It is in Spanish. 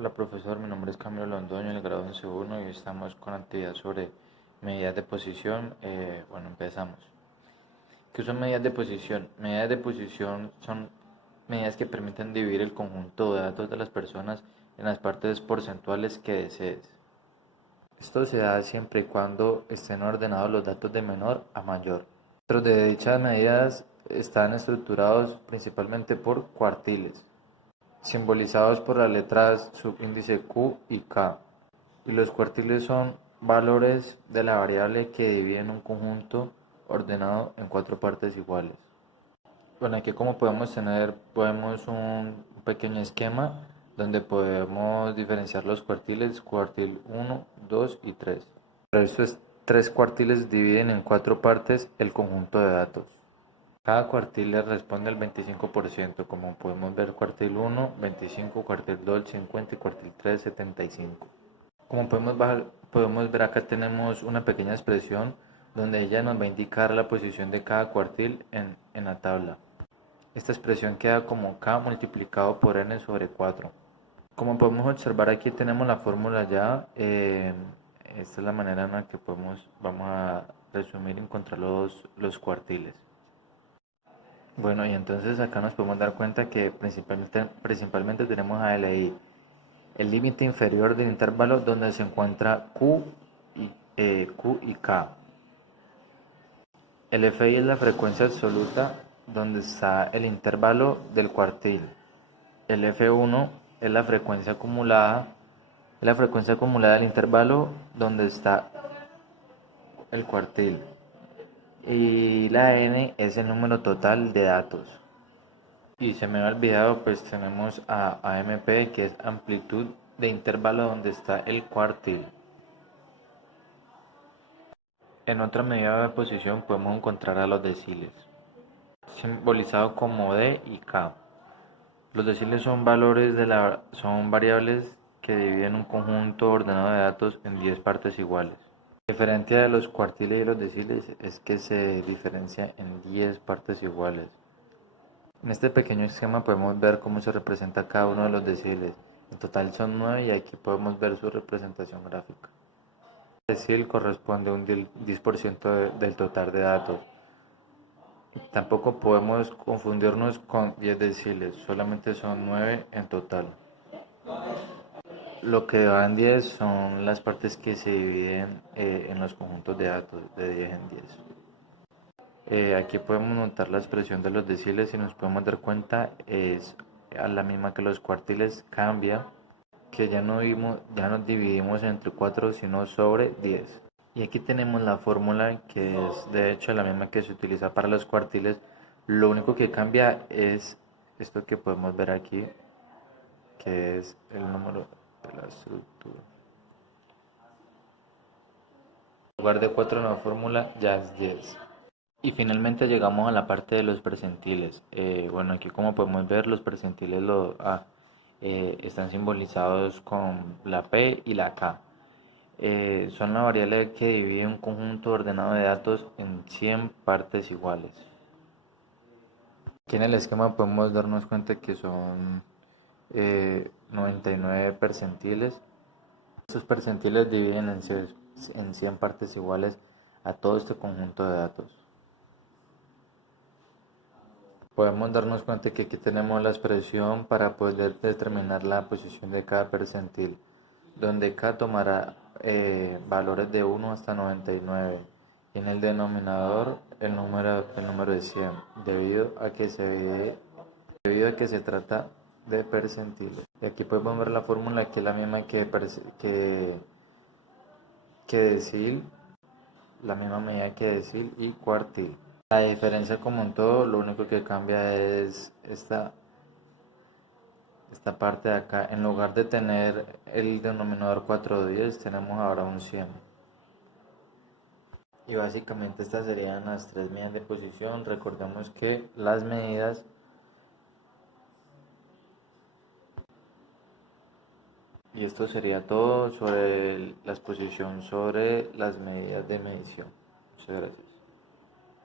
Hola profesor, mi nombre es Camilo Londoño, el grado 11.1 y estamos con actividad sobre medidas de posición. Empezamos. ¿Qué son medidas de posición? Medidas de posición son medidas que permiten dividir el conjunto de datos de las personas en las partes porcentuales que desees. Esto se da siempre y cuando estén ordenados los datos de menor a mayor. Dentro de dichas medidas están estructurados principalmente por cuartiles, simbolizados por las letras subíndice Q y K. Y los cuartiles son valores de la variable que dividen un conjunto ordenado en cuatro partes iguales. Bueno, aquí como podemos un pequeño esquema donde podemos diferenciar los cuartiles, cuartil 1, 2 y 3. Por eso tres cuartiles dividen en cuatro partes el conjunto de datos. Cada cuartil le responde al 25%, como podemos ver cuartil 1, 25, cuartil 2, 50 y cuartil 3, 75. Como podemos ver acá tenemos una pequeña expresión donde ella nos va a indicar la posición de cada cuartil en la tabla. Esta expresión queda como K multiplicado por N sobre 4. Como podemos observar aquí tenemos la fórmula ya. Esta es la manera en la que vamos a resumir y encontrar los cuartiles. Bueno, y entonces acá nos podemos dar cuenta que principalmente tenemos a LI, el límite inferior del intervalo donde se encuentra Q y K. El FI es la frecuencia absoluta donde está el intervalo del cuartil. El F1 es la frecuencia acumulada del intervalo donde está el cuartil. Y la N es el número total de datos. Y se me ha olvidado, pues tenemos a AMP, que es amplitud de intervalo donde está el cuartil. En otra medida de posición podemos encontrar a los deciles, simbolizado como D y K. Los deciles son son variables que dividen un conjunto ordenado de datos en 10 partes iguales. La diferencia de los cuartiles y los deciles es que se diferencia en 10 partes iguales. En este pequeño esquema podemos ver cómo se representa cada uno de los deciles. En total son 9 y aquí podemos ver su representación gráfica. El decil corresponde a un 10% del total de datos. Tampoco podemos confundirnos con 10 deciles, solamente son 9 en total. Lo que va en 10 son las partes que se dividen en los conjuntos de datos de 10 en 10. Aquí podemos notar la expresión de los deciles y nos podemos dar cuenta es a la misma que los cuartiles, cambia, que ya no dividimos entre 4 sino sobre 10. Y aquí tenemos la fórmula que es de hecho la misma que se utiliza para los cuartiles. Lo único que cambia es esto que podemos ver aquí, que es el número de la estructura. En lugar de 4 en la fórmula ya es 10. Y finalmente llegamos a la parte de los percentiles. Aquí como podemos ver los percentiles están simbolizados con la P y la K. Son la variable que divide un conjunto ordenado de datos en 100 partes iguales. Aquí en el esquema podemos darnos cuenta que son 99 percentiles. Estos percentiles dividen en 100 partes iguales a todo este conjunto de datos. Podemos darnos cuenta que aquí tenemos la expresión para poder determinar la posición de cada percentil, donde K tomará valores de 1 hasta 99 y en el denominador el número de 100, debido a que se trata de percentiles. Y aquí podemos ver la fórmula que es la misma que decil, la misma medida que decil y cuartil. La diferencia como en todo, lo único que cambia es esta parte de acá. En lugar de tener el denominador 410, tenemos ahora un 100. Y básicamente estas serían las tres medidas de posición. Recordemos que las medidas y esto sería todo sobre la exposición sobre las medidas de medición. Muchas gracias.